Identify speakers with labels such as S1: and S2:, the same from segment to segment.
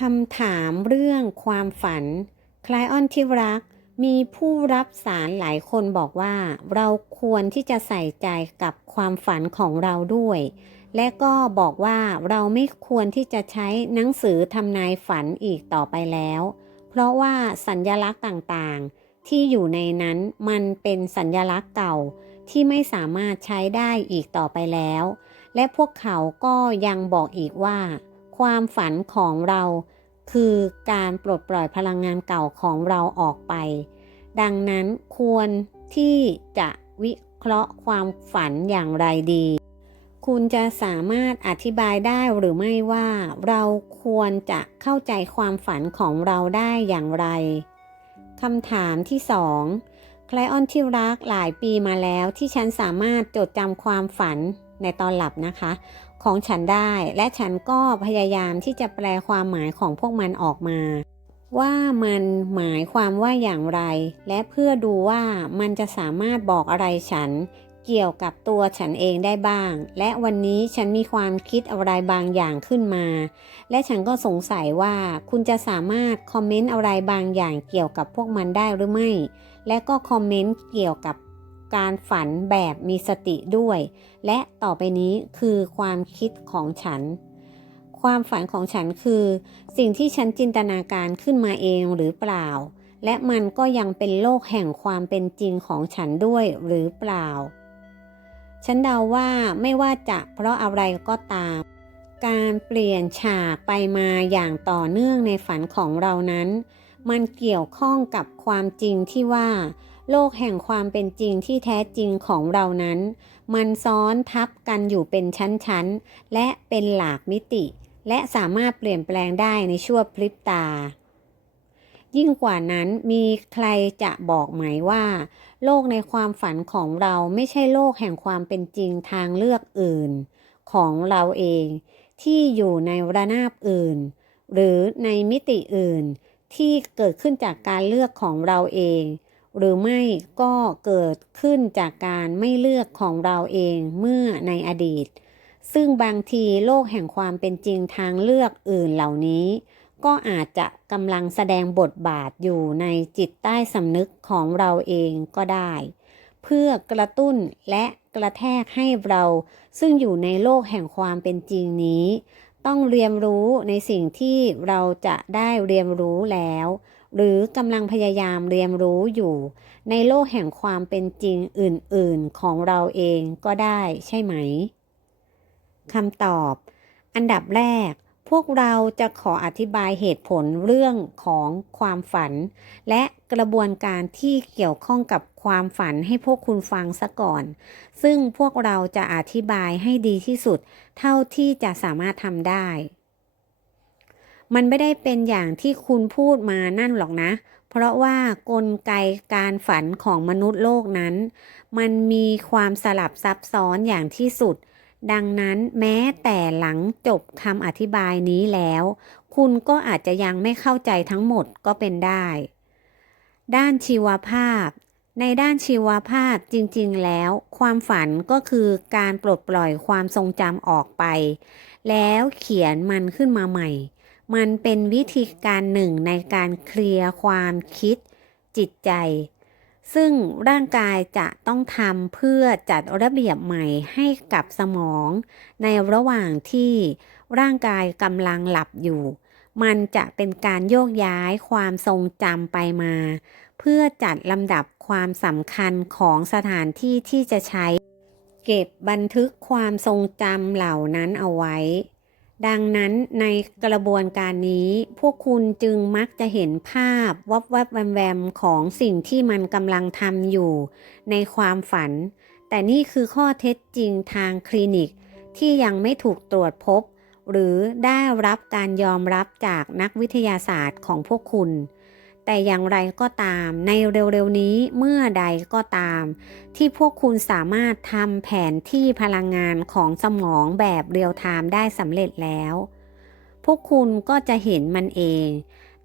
S1: คำถามเรื่องความฝัน คลายออนที่รัก มีผู้รับสารหลายคนบอกว่า เราควรที่จะใส่ใจกับความฝันของเราด้วย และก็บอกว่าเราไม่ควรที่จะใช้หนังสือทำนายฝันอีกต่อไปแล้ว เพราะว่าสัญญลักษณ์ต่างๆ ที่อยู่ในนั้นมันเป็นสัญญลักษณ์เก่าที่ไม่สามารถใช้ได้อีกต่อไปแล้ว และพวกเขาก็ยังบอกอีกว่า ความฝันของเราคือการปลดปล่อยพลังงานเก่าของเราออกไป ดังนั้นควรที่จะวิเคราะห์ความฝันอย่างไรดี คุณจะสามารถอธิบายได้หรือไม่ว่า เราควรจะเข้าใจความฝันของเราได้อย่างไรคำถามที่สองคลออนที่รักหลายปีมาแล้วที่ฉันสามารถจดจำความฝันในตอนหลับนะคะ ของฉันได้ และฉันก็พยายามที่จะแปลความหมายของพวกมันออกมา ว่ามันหมายความว่าอย่างไร และเพื่อดูว่ามันจะสามารถบอกอะไรฉัน เกี่ยวกับตัวฉันเองได้บ้าง และวันนี้ฉันมีความคิดอะไรบางอย่างขึ้นมา และฉันก็สงสัยว่าคุณจะสามารถคอมเมนต์อะไรบางอย่างเกี่ยวกับพวกมันได้หรือไม่ และก็คอมเมนต์เกี่ยวกับ การฝันแบบมีสติด้วย และต่อไปนี้คือความคิดของฉัน ความฝันของฉันคือ สิ่งที่ฉันจินตนาการขึ้นมาเองหรือเปล่า และมันก็ยังเป็นโลกแห่งความเป็นจริงของฉันด้วยหรือเปล่า ฉันเดาว่าไม่ว่าจะเพราะอะไรก็ตาม การเปลี่ยนฉากไปมาอย่างต่อเนื่องในฝันของเรานั้น มันเกี่ยวข้องกับความจริงที่ว่า โลกแห่งความเป็นจริงที่แท้จริงของเรานั้น มันซ้อนทับกันอยู่เป็นชั้นๆ และเป็นหลากมิติ และสามารถเปลี่ยนแปลงได้ในชั่วพริบตา ยิ่งกว่านั้นมีใครจะบอกไหมว่า โลกในความฝันของเราไม่ใช่โลกแห่งความเป็นจริงทางเลือกอื่น ของเราเอง ที่อยู่ในระนาบอื่น หรือในมิติอื่น ที่เกิดขึ้นจากการเลือกของเราเอง หรือไม่ก็เกิดขึ้นจากการไม่เลือกของเราเองเมื่อในอดีต ซึ่งบางทีโลกแห่งความเป็นจริงทางเลือกอื่นเหล่านี้ ก็อาจจะกำลังแสดงบทบาทอยู่ในจิตใต้สำนึกของเราเองก็ได้ เพื่อกระตุ้นและกระแทกให้เราซึ่งอยู่ในโลกแห่งความเป็นจริงนี้ ต้องเรียนรู้ในสิ่งที่เราจะได้เรียนรู้แล้ว หรือกำลังพยายามเรียนรู้อยู่ ในโลกแห่งความเป็นจริงอื่นๆของเราเองก็ได้ใช่ไหมคำตอบ อันดับแรก พวกเราจะขออธิบายเหตุผลเรื่องของความฝัน และกระบวนการที่เกี่ยวข้องกับความฝันให้พวกคุณฟังซะก่อน ซึ่งพวกเราจะอธิบายให้ดีที่สุด เท่าที่จะสามารถทำได้ มันไม่ได้เป็นอย่างที่คุณพูดมานั่นหรอกนะ เพราะว่ากลไกการฝันของมนุษย์โลกนั้น มันมีความสลับซับซ้อนอย่างที่สุด ดังนั้นแม้แต่หลังจบคำอธิบายนี้แล้ว คุณก็อาจจะยังไม่เข้าใจทั้งหมดก็เป็นได้ ด้านชีวภาพ ในด้านชีวภาพจริง ๆ แล้ว ความฝันก็คือการปลดปล่อยความทรงจำออกไป แล้วเขียนมันขึ้นมาใหม่ มันเป็นวิธีการหนึ่งในการเคลียร์ความคิดจิตใจ ซึ่งร่างกายจะต้องทำเพื่อจัดระเบียบใหม่ให้กับสมอง ในระหว่างที่ร่างกายกำลังหลับอยู่ มันจะเป็นการโยกย้ายความทรงจำไปมา เพื่อจัดลำดับความสำคัญของสถานที่ที่จะใช้ เก็บบันทึกความทรงจำเหล่านั้นเอาไว้ ดังนั้นในกระบวนการนี้ พวกคุณจึงมักจะเห็นภาพวับวับแวมแวมของสิ่งที่มันกำลังทำอยู่ ในความฝัน แต่นี่คือข้อเท็จจริงทางคลินิก ที่ยังไม่ถูกตรวจพบ หรือได้รับการยอมรับจากนักวิทยาศาสตร์ของพวกคุณ แต่อย่างไรก็ตาม ในเร็วๆนี้เมื่อใดก็ตาม ที่พวกคุณสามารถทำแผนที่พลังงานของสมองแบบเรียลไทม์ได้สำเร็จแล้ว พวกคุณก็จะเห็นมันเอง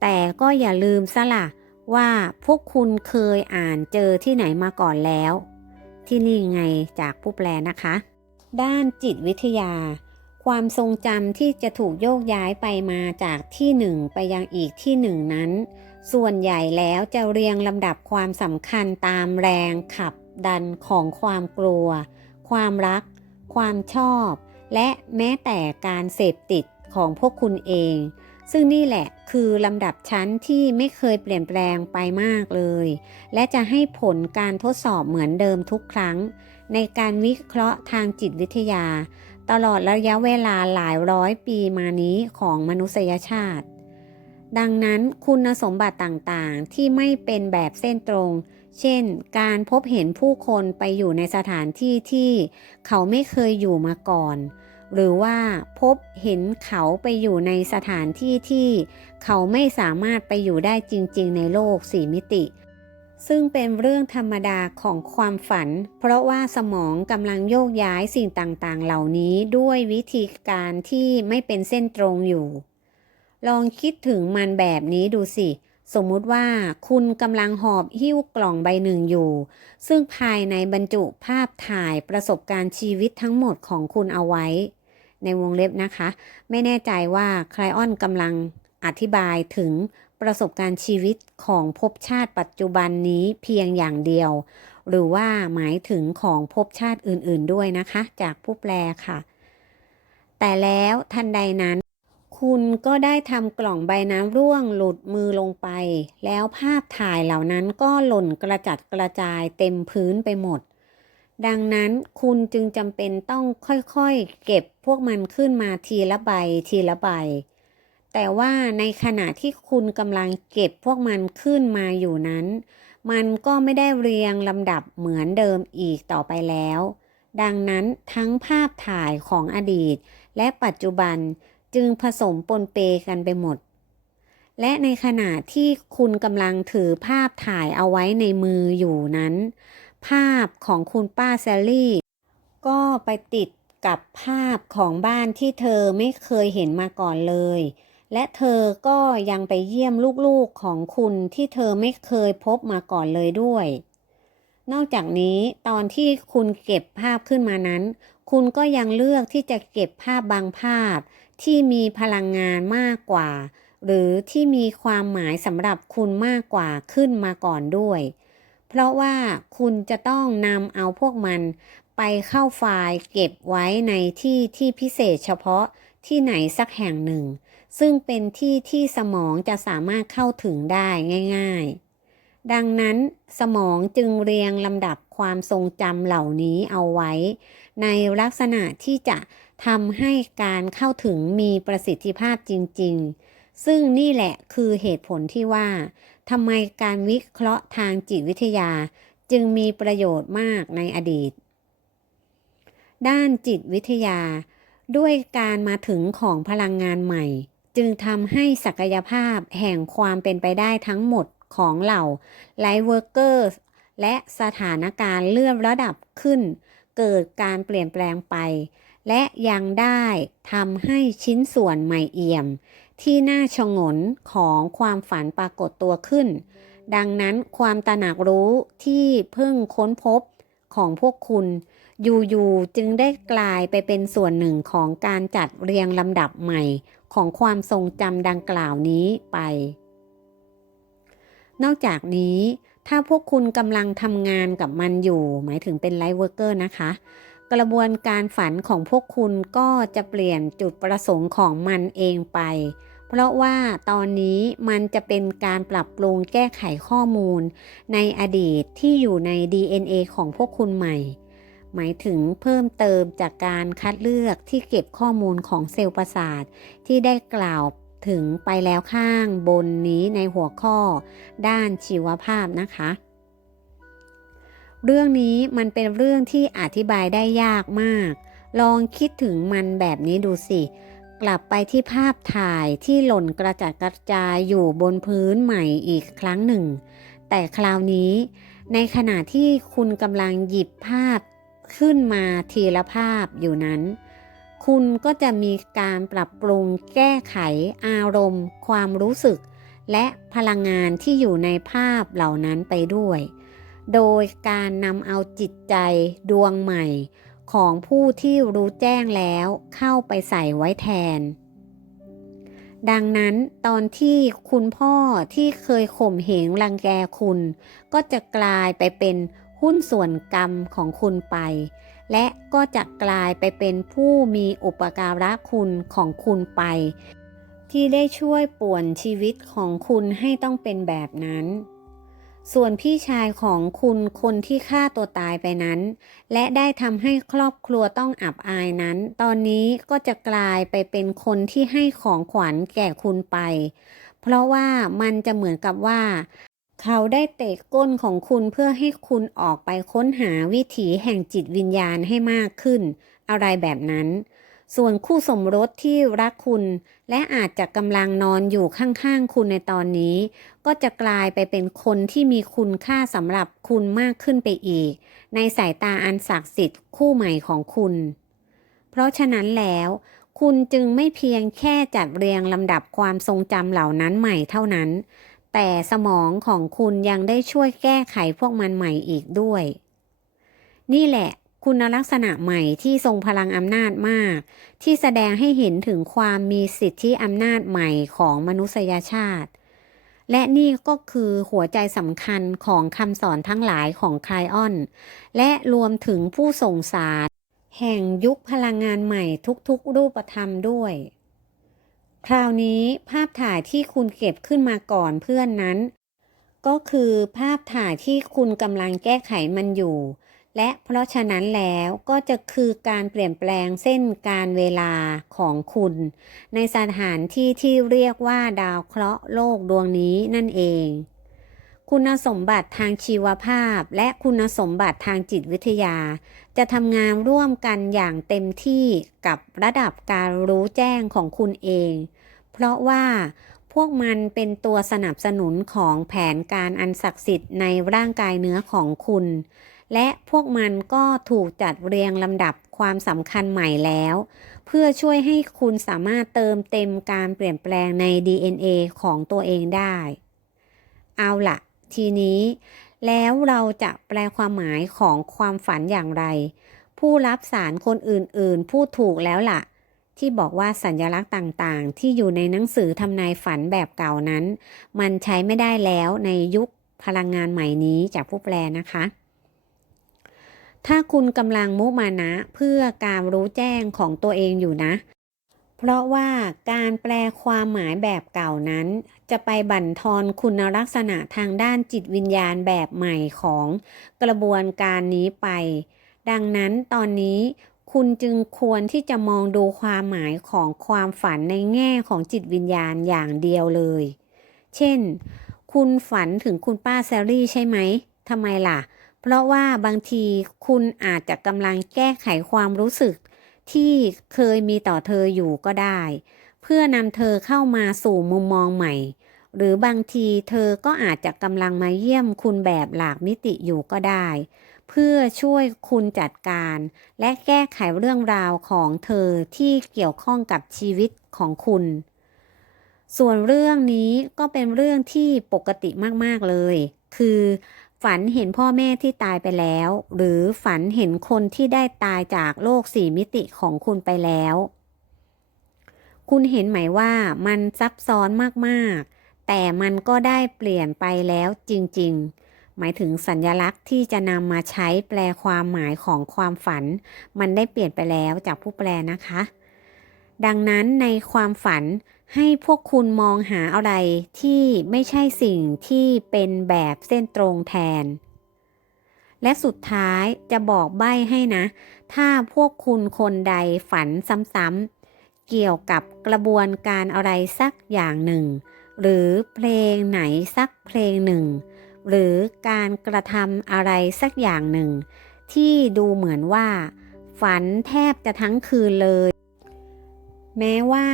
S1: แต่ก็อย่าลืมซะละว่าพวกคุณเคยอ่านเจอที่ไหนมาก่อนแล้ว ที่นี่ไงจากผู้แปลนะคะ ด้านจิตวิทยา ความทรงจำที่จะถูกโยกย้ายไปมาจากที่หนึ่งไปยังอีกที่หนึ่งนั้น ส่วนใหญ่แล้วจะเรียงลำดับความสำคัญตามแรงขับดันของความกลัว ความรัก ความชอบ และแม้แต่การเสพติดของพวกคุณเอง ซึ่งนี่แหละคือลำดับชั้นที่ไม่เคยเปลี่ยนแปลงไปมากเลย และจะให้ผลการทดสอบเหมือนเดิมทุกครั้ง ในการวิเคราะห์ทางจิตวิทยา ตลอดระยะเวลาหลายร้อยปีมานี้ของมนุษยชาติ ดังนั้นคุณสมบัติต่างๆ ที่ไม่เป็นแบบเส้นตรง เช่น การพบเห็นผู้คนไปอยู่ในสถานที่ที่เขาไม่เคยอยู่มาก่อน หรือว่าพบเห็นเขาไปอยู่ในสถานที่ที่เขาไม่สามารถไปอยู่ได้จริง ๆ ในโลกสี่มิติ ซึ่งเป็นเรื่องธรรมดาของความฝัน เพราะว่าสมองกำลังโยกย้ายสิ่งต่างๆ เหล่านี้ด้วยวิธีการที่ไม่เป็นเส้นตรงอยู่ ลองคิดถึงมันแบบนี้ดูสิ สมมุติว่าคุณกำลังหอบหิ้วกล่องใบหนึ่งอยู่ ซึ่งภายในบรรจุภาพถ่ายประสบการณ์ชีวิตทั้งหมดของคุณเอาไว้ ในวงเล็บนะคะ ไม่แน่ใจว่าคลออนกำลังอธิบายถึงประสบการณ์ชีวิตของภพชาติปัจจุบันนี้เพียงอย่างเดียว หรือว่าหมายถึงของภพชาติอื่นๆด้วยนะคะ จากผู้แปลค่ะ แต่แล้วทันใดนั้น คุณก็ได้ทำกล่องใบน้ำร่วงหลุดมือลงไป แล้วภาพถ่ายเหล่านั้นก็หล่นกระจัดกระจายเต็มพื้นไปหมด ดังนั้นคุณจึงจำเป็นต้องค่อยๆ เก็บพวกมันขึ้นมาทีละใบทีละใบ แต่ว่าในขณะที่คุณกำลังเก็บพวกมันขึ้นมาอยู่นั้น มันก็ไม่ได้เรียงลำดับเหมือนเดิมอีกต่อไปแล้ว ดังนั้นทั้งภาพถ่ายของอดีตและปัจจุบัน จึงผสมปนเปกันไปหมด และในขณะที่คุณกำลังถือภาพถ่ายเอาไว้ในมืออยู่นั้น ภาพของคุณป้าแซลลี่ ก็ไปติดกับภาพของบ้านที่เธอไม่เคยเห็นมาก่อนเลย และเธอก็ยังไปเยี่ยมลูกๆของคุณที่เธอไม่เคยพบมาก่อนเลยด้วย นอกจากนี้ตอนที่คุณเก็บภาพขึ้นมานั้น คุณก็ยังเลือกที่จะเก็บภาพบางภาพ ที่มีพลังงานมากกว่า หรือที่มีความหมายสำหรับคุณมากกว่าขึ้นมาก่อนด้วย เพราะว่าคุณจะต้องนำเอาพวกมันไปเข้าไฟล์เก็บไว้ในที่ที่พิเศษเฉพาะที่ไหนสักแห่งหนึ่ง ซึ่งเป็นที่ที่สมองจะสามารถเข้าถึงได้ง่ายๆ ดังนั้นสมองจึงเรียงลำดับความทรงจำเหล่านี้เอาไว้ ในลักษณะที่จะ ทำให้การเข้าถึงมีประสิทธิภาพจริง ๆ ซึ่งนี่แหละคือเหตุผลที่ว่าทำไมการวิเคราะห์ทางจิตวิทยาจึงมีประโยชน์มากในอดีต ด้านจิตวิทยา ด้วยการมาถึงของพลังงานใหม่ จึงทำให้ศักยภาพแห่งความเป็นไปได้ทั้งหมดของเหล่าไลท์เวิร์กเกอร์และสถานการณ์เลื่อนระดับขึ้น เกิดการเปลี่ยนแปลงไป และยังได้ทำให้ชิ้นส่วนใหม่เอี่ยม ที่น่าชงนของความฝันปรากฏตัวขึ้น ดังนั้นความตระหนักรู้ที่เพิ่งค้นพบของพวกคุณ อยู่ๆจึงได้กลายไปเป็นส่วนหนึ่งของการจัดเรียงลำดับใหม่ของความทรงจำดังกล่าวนี้ไป นอกจากนี้ถ้าพวกคุณกำลังทำงานกับมันอยู่ หมายถึงเป็นไลฟ์เวิร์กเกอร์นะคะ กระบวนการฝันของพวกคุณก็จะเปลี่ยนจุดประสงค์ของมันเองไป เพราะว่าตอนนี้มันจะเป็นการปรับปรุงแก้ไขข้อมูล ในอดีตที่อยู่ใน DNA ของพวกคุณใหม่ หมายถึงเพิ่มเติมจากการคัดเลือกที่เก็บข้อมูลของเซลล์ประสาทที่ได้กล่าวถึงไปแล้วข้างบนนี้ในหัวข้อ ด้านชีวภาพนะคะ เรื่องนี้มันเป็นเรื่องที่อธิบายได้ยากมาก ลองคิดถึงมันแบบนี้ดูสิ กลับไปที่ภาพถ่ายที่หล่นกระจัดกระจายอยู่บนพื้นใหม่อีกครั้งหนึ่ง แต่คราวนี้ ในขณะที่คุณกำลังหยิบภาพขึ้นมาทีละภาพอยู่นั้น คุณก็จะมีการปรับปรุงแก้ไขอารมณ์ ความรู้สึก และพลังงานที่อยู่ในภาพเหล่านั้นไปด้วย โดยการนำเอาจิตใจดวงใหม่ ของผู้ที่รู้แจ้งแล้วเข้าไปใส่ไว้แทน ดังนั้นตอนที่คุณพ่อที่เคยข่มเหงรังแกคุณ ก็จะกลายไปเป็นหุ้นส่วนกรรมของคุณไป และก็จะกลายไปเป็นผู้มีอุปการะคุณของคุณไป ที่ได้ช่วยป่วนชีวิตของคุณให้ต้องเป็นแบบนั้น ส่วนพี่ชายของคุณคนที่ฆ่าตัวตายไปนั้น และได้ทำให้ครอบครัวต้องอับอายนั้น ตอนนี้ก็จะกลายไปเป็นคนที่ให้ของขวัญแก่คุณไป เพราะว่ามันจะเหมือนกับว่า เขาได้เตะก้นของคุณเพื่อให้คุณออกไปค้นหาวิถีแห่งจิตวิญญาณให้มากขึ้น อะไรแบบนั้น ส่วนคู่สมรสที่รักคุณ และอาจจะกำลังนอนอยู่ข้างๆคุณในตอนนี้ ก็จะกลายไปเป็นคนที่มีคุณค่าสำหรับคุณมากขึ้นไปอีก ในสายตาอันศักดิ์สิทธิ์คู่ใหม่ของคุณ เพราะฉะนั้นแล้ว คุณจึงไม่เพียงแค่จัดเรียงลำดับความทรงจำเหล่านั้นใหม่เท่านั้น แต่สมองของคุณยังได้ช่วยแก้ไขพวกมันใหม่อีกด้วย นี่แหละ คุณลักษณะใหม่ที่ทรงพลังอำนาจมาก ที่แสดงให้เห็นถึงความมีสิทธิอำนาจใหม่ของมนุษยชาติ และนี่ก็คือหัวใจสำคัญของคำสอนทั้งหลายของคลายออน และรวมถึงผู้ส่งสารแห่งยุคพลังงานใหม่ทุกๆ รูปธรรมด้วย คราวนี้ภาพถ่ายที่คุณเก็บขึ้นมาก่อนเพื่อนนั้น ก็คือภาพถ่ายที่คุณกำลังแก้ไขมันอยู่ และเพราะฉะนั้นแล้วก็จะคือการเปลี่ยนแปลงเส้นการเวลาของคุณ ในสถานที่ที่เรียกว่าดาวเคราะห์โลกดวงนี้นั่นเอง คุณสมบัติทางชีวภาพ และคุณสมบัติทางจิตวิทยา จะทำงานร่วมกันอย่างเต็มที่กับระดับการรู้แจ้งของคุณเอง เพราะว่าพวกมันเป็นตัวสนับสนุนของแผนการอันศักดิ์สิทธิ์ในร่างกายเนื้อของคุณ และพวกมันก็ถูกจัดเรียงลำดับความสำคัญใหม่แล้ว เพื่อช่วยให้คุณสามารถเติมเต็มการเปลี่ยนแปลงใน DNA ของตัวเองได้ เอาล่ะทีนี้ แล้วเราจะแปลความหมายของความฝันอย่างไร ผู้รับสารคนอื่นๆ พูดถูกแล้วล่ะ ที่บอกว่าสัญลักษณ์ต่างๆ ที่อยู่ในหนังสือทำนายฝันแบบเก่านั้น มันใช้ไม่ได้แล้วในยุคพลังงานใหม่นี้จากผู้แปลนะคะ ถ้าคุณกำลังมุมานะเพื่อการรู้แจ้งของตัวเองอยู่นะ เพราะว่าการแปลความหมายแบบเก่านั้น จะไปบั่นทอนคุณลักษณะทางด้านจิตวิญญาณแบบใหม่ของกระบวนการนี้ไป ดังนั้นตอนนี้คุณจึงควรที่จะมองดูความหมายของความฝันในแง่ของจิตวิญญาณอย่างเดียวเลย เช่น คุณฝันถึงคุณป้าแซลลี่ใช่ไหมทำไมล่ะเเพราะว่าบางทีคุณอาจจะกำลังแก้ไขความรู้สึกที่เคยมีต่อเธออยู่ก็ได้ เพื่อนำเธอเข้ามาสู่มุมมองใหม่ หรือบางทีเธอก็อาจจะกำลังมาเยี่ยมคุณแบบหลากมิติอยู่ก็ได้ เพื่อช่วยคุณจัดการ และแก้ไขเรื่องราวของเธอที่เกี่ยวข้องกับชีวิตของคุณ ส่วนเรื่องนี้ก็เป็นเรื่องที่ปกติมากๆเลย คือ ฝันเห็นพ่อแม่ที่ตายไปแล้ว หรือฝันเห็นคนที่ได้ตายจากโลกสี่มิติของคุณไปแล้ว คุณเห็นไหมว่ามันซับซ้อนมาก ๆ แต่มันก็ได้เปลี่ยนไปแล้วจริง ๆ หมายถึงสัญญลักษณ์ที่จะนำมาใช้แปลความหมายของความฝัน มันได้เปลี่ยนไปแล้วจากผู้แปลนะคะ ดังนั้นในความฝันให้พวกคุณมองหาอะไรที่ไม่ใช่สิ่งที่เป็นแบบเส้นตรงแทน และสุดท้ายจะบอกใบ้ให้นะ ถ้าพวกคุณคนใดฝันซ้ำๆ เกี่ยวกับกระบวนการอะไรสักอย่างหนึ่ง หรือเพลงไหนสักเพลงหนึ่ง หรือการกระทำอะไรสักอย่างหนึ่ง ที่ดูเหมือนว่า ฝันแทบจะทั้งคืนเลย แม้ว่า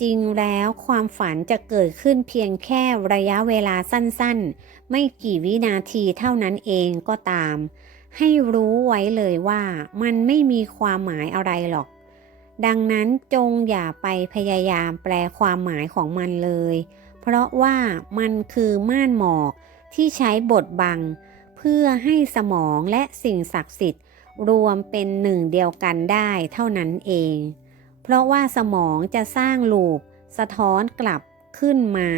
S1: จริงแล้วความฝันจะเกิดขึ้นเพียงแค่ระยะเวลาสั้นๆ ไม่กี่วินาทีเท่านั้นเองก็ตาม ให้รู้ไว้เลยว่ามันไม่มีความหมายอะไรหรอก ดังนั้นจงอย่าไปพยายามแปลความหมายของมันเลย เพราะว่ามันคือม่านหมอกที่ใช้บดบัง เพื่อให้สมองและสิ่งศักดิ์สิทธิ์ รวมเป็นหนึ่งเดียวกันได้เท่านั้นเอง เพราะว่าสมองจะสร้างลูปสะท้อนกลับขึ้นมา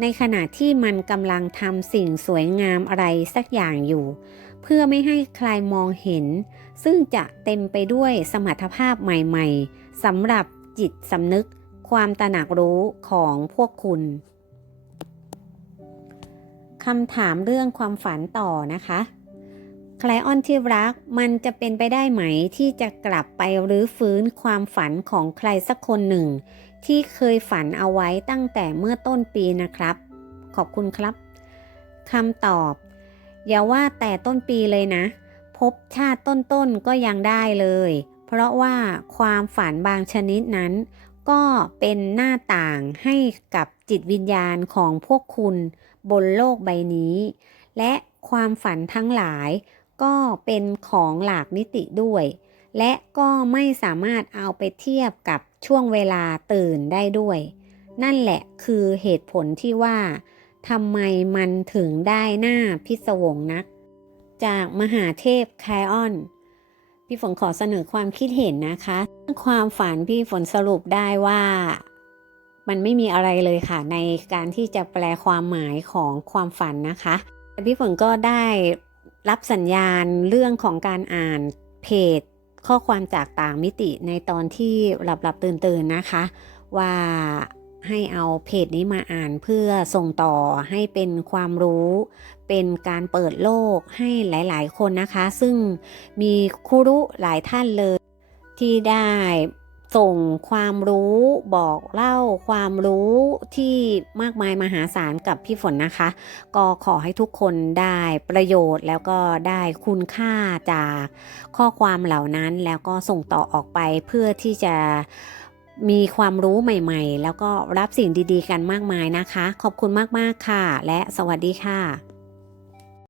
S1: ในขณะที่มันกำลังทำสิ่งสวยงามอะไรสักอย่างอยู่ เพื่อไม่ให้ใครมองเห็น ซึ่งจะเต็มไปด้วยสมรรถภาพใหม่ๆสำหรับจิตสำนึกความตระหนักรู้ของพวกคุณคำถามเรื่องความฝันต่อนะคะ ไคลออนที่รักมันจะเป็นไปได้ไหมที่จะกลับไปรื้อฟื้นความฝันของใครสักคนหนึ่ง ที่เคยฝันเอาไว้ตั้งแต่เมื่อต้นปีนะครับ ขอบคุณครับคำตอบ อย่าว่าแต่ต้นปีเลยนะ พบชาติต้นๆก็ยังได้เลย เพราะว่าความฝันบางชนิดนั้น ก็เป็นหน้าต่างให้กับจิตวิญญาณของพวกคุณบนโลกใบนี้ และความฝันทั้งหลาย ก็เป็นของหลากมิติด้วย และก็ไม่สามารถเอาไปเทียบกับช่วงเวลาตื่นได้ด้วย นั่นแหละคือเหตุผลที่ว่าทำไมมันถึงได้หน้าพิศวงนัก จากมหาเทพไคออน พี่ฝนขอเสนอความคิดเห็นนะคะ ความฝันพี่ฝนสรุปได้ว่ามันไม่มีอะไรเลยค่ะในการที่จะแปลความหมายของความฝันนะคะ พี่ฝนก็ได้ รับสัญญาณเรื่องของการอ่านเพจ ข้อความจากต่างมิติในตอนที่หลับหลับตื่นตื่นๆนะคะ ว่าให้เอาเพจนี้มาอ่านเพื่อส่งต่อให้เป็นความรู้ เป็นการเปิดโลกให้หลาย ๆ คนนะคะ ซึ่งมีครูรู้หลายท่านเลยที่ได้ ส่งความรู้บอกเล่าความรู้ที่มากมายมหาศาลกับพี่ฝนนะคะ ก็ขอให้ทุกคนได้ประโยชน์แล้วก็ได้คุณค่าจากข้อความเหล่านั้นแล้วก็ส่งต่อออกไปเพื่อที่จะมีความรู้ใหม่ๆ แล้วก็รับสิ่งดีๆ กันมากมายนะคะ ขอบคุณมากๆค่ะ และสวัสดีค่ะ